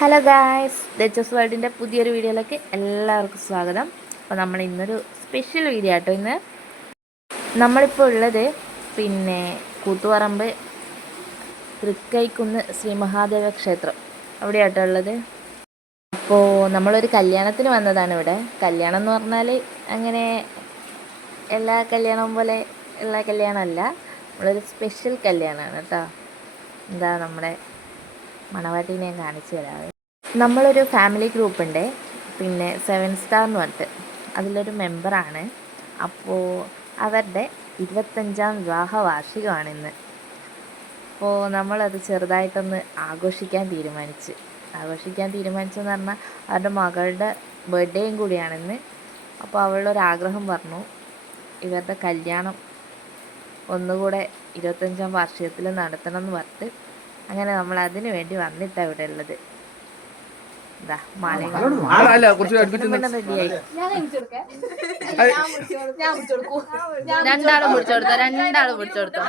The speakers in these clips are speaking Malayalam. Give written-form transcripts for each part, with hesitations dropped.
ഹലോ ഗായ്സ്, ഡച്ചസ് വേൾഡിൻ്റെ പുതിയൊരു വീഡിയോയിലേക്ക് എല്ലാവർക്കും സ്വാഗതം. അപ്പോൾ നമ്മൾ ഇന്നൊരു സ്പെഷ്യൽ വീഡിയോ ആട്ടോ. ഇന്ന് നമ്മളിപ്പോൾ ഉള്ളത് കൂത്തുപറമ്പ് തൃക്കൈക്കുന്ന് ശ്രീ മഹാദേവ ക്ഷേത്രം അവിടെയാട്ടോ ഉള്ളത്. അപ്പോൾ നമ്മളൊരു കല്യാണത്തിന് വന്നതാണ് ഇവിടെ. കല്യാണം എന്ന് പറഞ്ഞാൽ അങ്ങനെ എല്ലാ കല്യാണവും പോലെ ഉള്ള കല്യാണമല്ല, നമ്മളൊരു സ്പെഷ്യൽ കല്യാണമാണ് കേട്ടോ. എന്താ നമ്മുടെ മണവാട്ടിനെ കാണിച്ചു തരാം. നമ്മളൊരു ഫാമിലി ഗ്രൂപ്പുണ്ട്, 7 സ്റ്റാർ എന്ന് പറഞ്ഞിട്ട് അതിലൊരു മെമ്പറാണ്. അപ്പോൾ അവരുടെ 25ാം വിവാഹ വാർഷികമാണ് ഇന്ന്. അപ്പോൾ നമ്മളത് ചെറുതായിട്ടൊന്ന് ആഘോഷിക്കാൻ തീരുമാനിച്ചെന്ന് പറഞ്ഞാൽ അവരുടെ മകളുടെ ബർത്ത്ഡേയും കൂടിയാണിന്ന്. അപ്പോൾ അവളൊരാഗ്രഹം പറഞ്ഞു, ഇവരുടെ കല്യാണം ഒന്നുകൂടെ 25ാം വാർഷികത്തിൽ നടത്തണം എന്ന് പറഞ്ഞിട്ട് അങ്ങനെ നമ്മൾ അതിന് വേണ്ടി വന്നിട്ടാണ് ഇവിടെ ഉള്ളത്. രണ്ടാളും പിടിച്ചെടുത്തോ.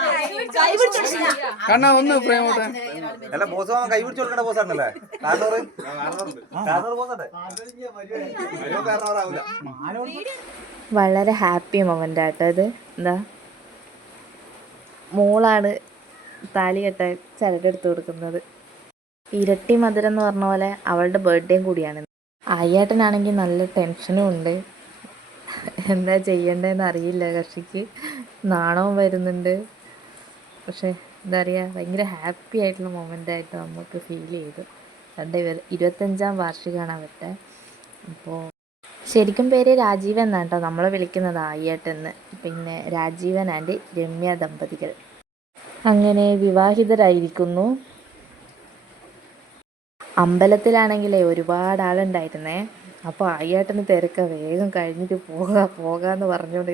വളരെ ഹാപ്പി മൊമെന്റ് ആട്ടോ ഇത്. എന്താ മോളാണ് താലി കെട്ടാൻ ചരടെടുത്ത് കൊടുക്കുന്നത്. ഇരട്ടി മധുരം എന്ന് പറഞ്ഞ പോലെ അവളുടെ ബർത്ത്ഡേയും കൂടിയാണ്. ആയ്യാട്ടനാണെങ്കിൽ നല്ല ടെൻഷനും ഉണ്ട്, എന്താ ചെയ്യേണ്ടതെന്ന് അറിയില്ല. കക്ഷിക്ക് നാണവും വരുന്നുണ്ട്. പക്ഷേ എന്താ പറയുക, ഭയങ്കര ഹാപ്പി ആയിട്ടുള്ള മൊമെൻ്റ് ആയിട്ട് നമുക്ക് ഫീൽ ചെയ്തു. 25ാം വാർഷികമാണ് അവരുടെ. അപ്പോൾ ശരിക്കും പേര് രാജീവൻ എന്നാണ് കേട്ടോ നമ്മളെ വിളിക്കുന്നത്, ആയ്യാട്ടെന്ന്. രാജീവൻ ആൻഡ് രമ്യ ദമ്പതികൾ അങ്ങനെ വിവാഹിതരായിരിക്കുന്നു. അമ്പലത്തിലാണെങ്കിലേ ഒരുപാട് ആളുണ്ടായിരുന്നേ. അപ്പോൾ ആയ്യാട്ടന് തിരക്ക, വേഗം കഴിഞ്ഞിട്ട് പോകാമെന്ന് പറഞ്ഞുകൊണ്ട്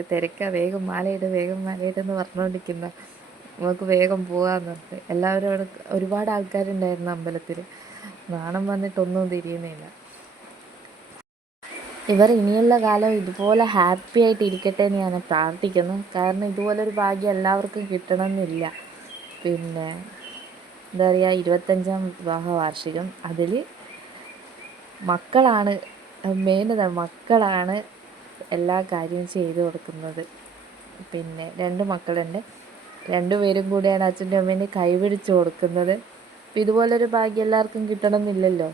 വേഗം മാലയിടെന്ന് പറഞ്ഞുകൊണ്ടിരിക്കുന്ന, നമുക്ക് വേഗം പോകാമെന്ന് പറഞ്ഞിട്ട് എല്ലാവരും അവിടെ ഒരുപാട് ആൾക്കാരുണ്ടായിരുന്നു അമ്പലത്തിൽ. നാണം വന്നിട്ടൊന്നും തിരിയുന്നില്ല. ഇവർ ഇനിയുള്ള കാലം ഇതുപോലെ ഹാപ്പി ആയിട്ട് ഇരിക്കട്ടെ എന്ന് ഞാൻ പ്രാർത്ഥിക്കുന്നു. കാരണം ഇതുപോലൊരു ഭാഗ്യം എല്ലാവർക്കും കിട്ടണമെന്നില്ല. എന്താ പറയുക, 25ാം വിവാഹ വാർഷികം, അതിൽ മക്കളാണ് മക്കളാണ് എല്ലാ കാര്യവും ചെയ്തു കൊടുക്കുന്നത്. 2 മക്കളുണ്ട്, 2 പേരും കൂടിയാണ് അച്ഛൻ്റെ അമ്മേനെ കൈപിടിച്ച് കൊടുക്കുന്നത്. അപ്പം ഇതുപോലൊരു ഭാഗ്യം എല്ലാവർക്കും കിട്ടണമെന്നില്ലല്ലോ.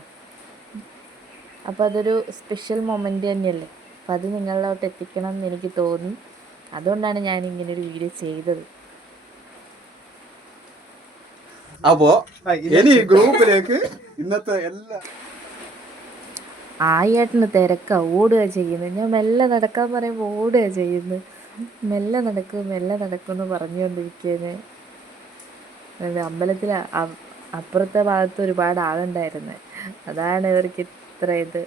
അപ്പോൾ അതൊരു സ്പെഷ്യൽ മൊമെൻ്റ് തന്നെയല്ലേ. അപ്പം അത് നിങ്ങളിലോട്ട് എത്തിക്കണം എന്ന് എനിക്ക് തോന്നി. അതുകൊണ്ടാണ് ഞാൻ ഇങ്ങനൊരു വീഡിയോ ചെയ്തത്. അപ്പോ ഇനി ഗ്രൂപ്പിലേക്ക് ഇന്നത്തെ എല്ലാ ആയേട്ടന് തിരക്ക, ഓടുക ചെയ്യുന്നത്. ഞാൻ മെല്ലെ നടക്കാൻ പറയുമ്പോൾ ഓടുക ചെയ്യുന്നത്. മെല്ലെ നടക്കും എന്ന് പറഞ്ഞുകൊണ്ടിരിക്കുകയാണ്. അമ്പലത്തിൽ അപ്പുറത്തെ ഭാഗത്ത് ഒരുപാട് ആളുണ്ടായിരുന്നു, അതാണ് ഇവർക്ക് ഇത്ര ഇത്.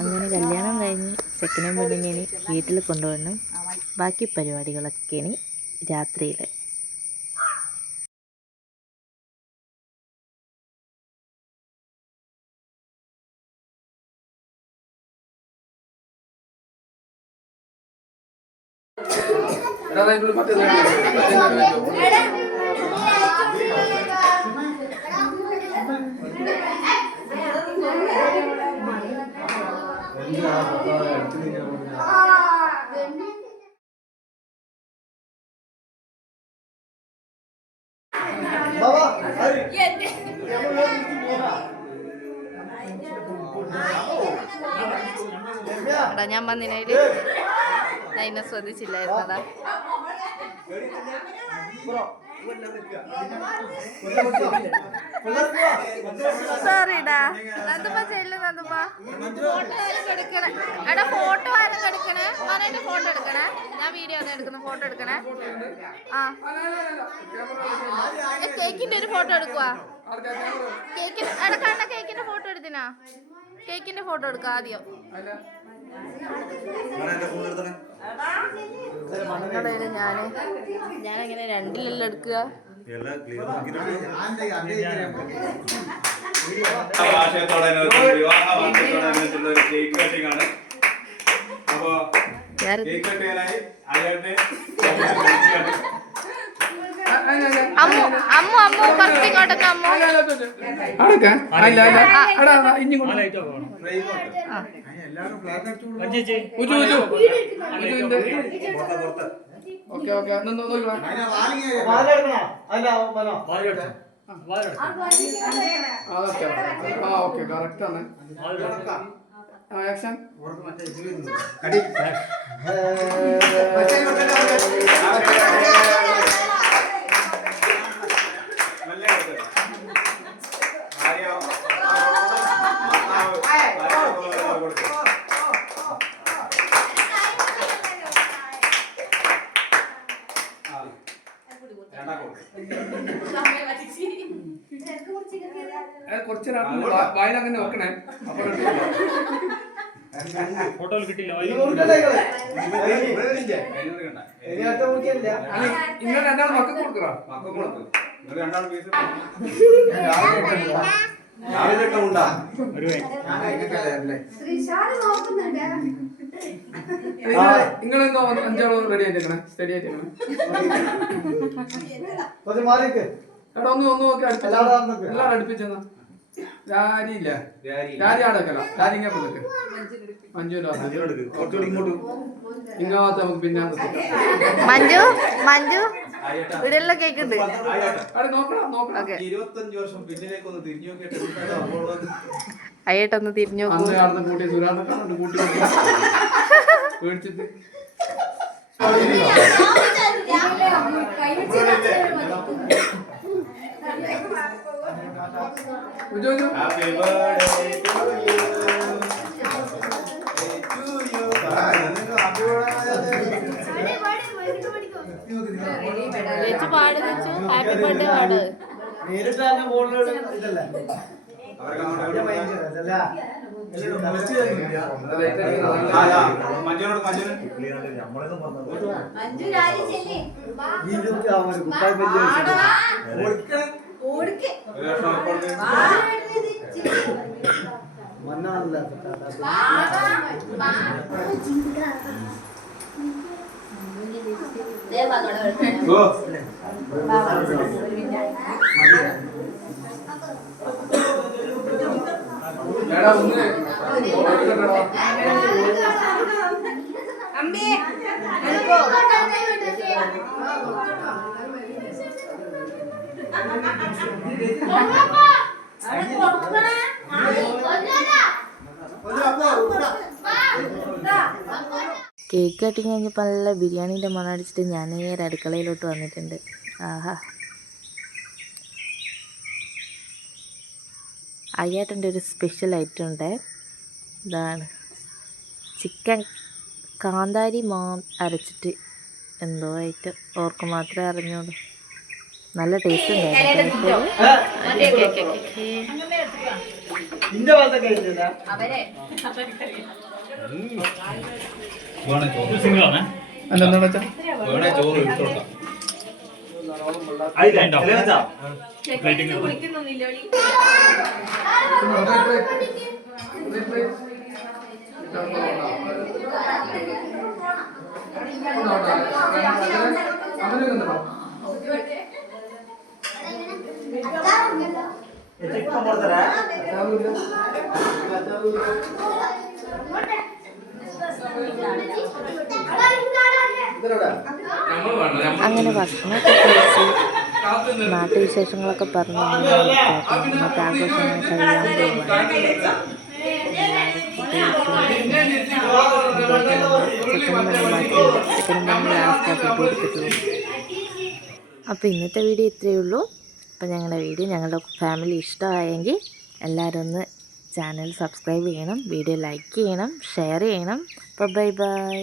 അങ്ങനെ കല്യാണം കഴിഞ്ഞ് ചെക്കനും പെണ്ണിനെ വീട്ടിൽ കൊണ്ടുവരണം. ബാക്കി പരിപാടികളൊക്കെ ഇനി രാത്രിയിൽ. ഞാൻ വന്നതിനായിട്ട് അതിനെ ശ്രദ്ധിച്ചില്ലായിരുന്നതാ. സോറിടാ നന്ദുമ്മ ചെല്ലു നന്ദുമ്മ ഫോട്ടോ ആരും എടുക്കണേ എടാ ഫോട്ടോ ആരും എടുക്കണേ അവനെ ഫോട്ടോ എടുക്കണേ ഞാൻ വീഡിയോ ഒന്നും എടുക്കുന്നു ഫോട്ടോ എടുക്കണേ ആ കേക്കിന്റെ ഒരു ഫോട്ടോ എടുക്കുവാ കേക്കിന് എടുക്കണ്ട കേക്കിന്റെ ഫോട്ടോ എടുത്തിനാ കേക്കിന്റെ ഫോട്ടോ എടുക്ക ആദ്യം ഞാനെങ്ങനെ രണ്ടിലെല്ലാം എടുക്കുക അമ്മു അമ്മു അമ്മു കുറച്ചിങ്ങോട്ടൊക്കെ അമ്മു കുറച്ച് വായിലങ്ങനെ വെക്കണേ ഫോട്ടോ കിട്ടില്ല ഇങ്ങനെ രണ്ടാൾ മക്കൾ കൊടുക്കറ നിങ്ങളെന്തോ അഞ്ചാളോ റെഡി ആയിട്ടേക്കണേ സ്റ്റഡി ആയിട്ടേക്കണേ എടാ ഒന്ന് നോക്കി എല്ലാവരും അടുപ്പിച്ചെന്നാ രാരിയില്ല രാരി ആടക്കല രാരി ഇങ്ങനെ കൊടുക്ക് മഞ്ജു ഇങ്ങാത്ത നമുക്ക് പിന്നെ മഞ്ജു മഞ്ജു ഇവിടെയുള്ള കേക്ക് ഉണ്ട് നോക്കണം 25 വർഷം പിന്നിലേക്ക് ഒന്ന് തിരിഞ്ഞു നോക്കിയിട്ട് അയ്യേട്ടൊന്ന് തിരിഞ്ഞു കൂട്ടി സുരാണ്ട് കൂട്ടി പേടിച്ചിട്ട് Happy birthday to you. ചേച്ചി പാട് ചേച്ചു ഹാപ്പി ബർത്ത്ഡേ പാട് കേക്ക് കട്ടിങ് കഴിഞ്ഞപ്പോൾ നല്ല ബിരിയാണീൻ്റെ മണം അടിച്ചിട്ട് ഞാൻ നേരെ അടുക്കളയിലോട്ട് വന്നിട്ടുണ്ട്. ആഹാ, അയ്യാട്ടൻ്റെ ഒരു സ്പെഷ്യൽ ഐറ്റം ഉണ്ട്. ഇതാണ് ചിക്കൻ കാന്താരി അരച്ചിട്ട് എന്തോ ഐറ്റം ഓർക്ക് മാത്രമേ അറിഞ്ഞോളൂ. നല്ല ടേസ്റ്റ് ഉണ്ടായിരുന്നു. അങ്ങനെ ഭക്ഷണമൊക്കെ കഴിച്ച് നാട്ടുവിശേഷങ്ങളൊക്കെ പറഞ്ഞു മറ്റേ ആഘോഷങ്ങൾ കഴിയാൻ ചിക്കൻ ലാസ്റ്റ് ഫുഡ് കൊടുത്തിട്ടുള്ളൂ. അപ്പോൾ ഇന്നത്തെ വീഡിയോ ഇത്രയേ ഉള്ളൂ. അപ്പോൾ ഞങ്ങളുടെ വീഡിയോ ഞങ്ങളുടെ ഫാമിലി ഇഷ്ടമായെങ്കിൽ എല്ലാവരും ഒന്ന് ചാനൽ സബ്സ്ക്രൈബ് ചെയ്യണം, വീഡിയോ ലൈക്ക് ചെയ്യണം, ഷെയർ ചെയ്യണം. അപ്പോൾ ബൈ ബൈ.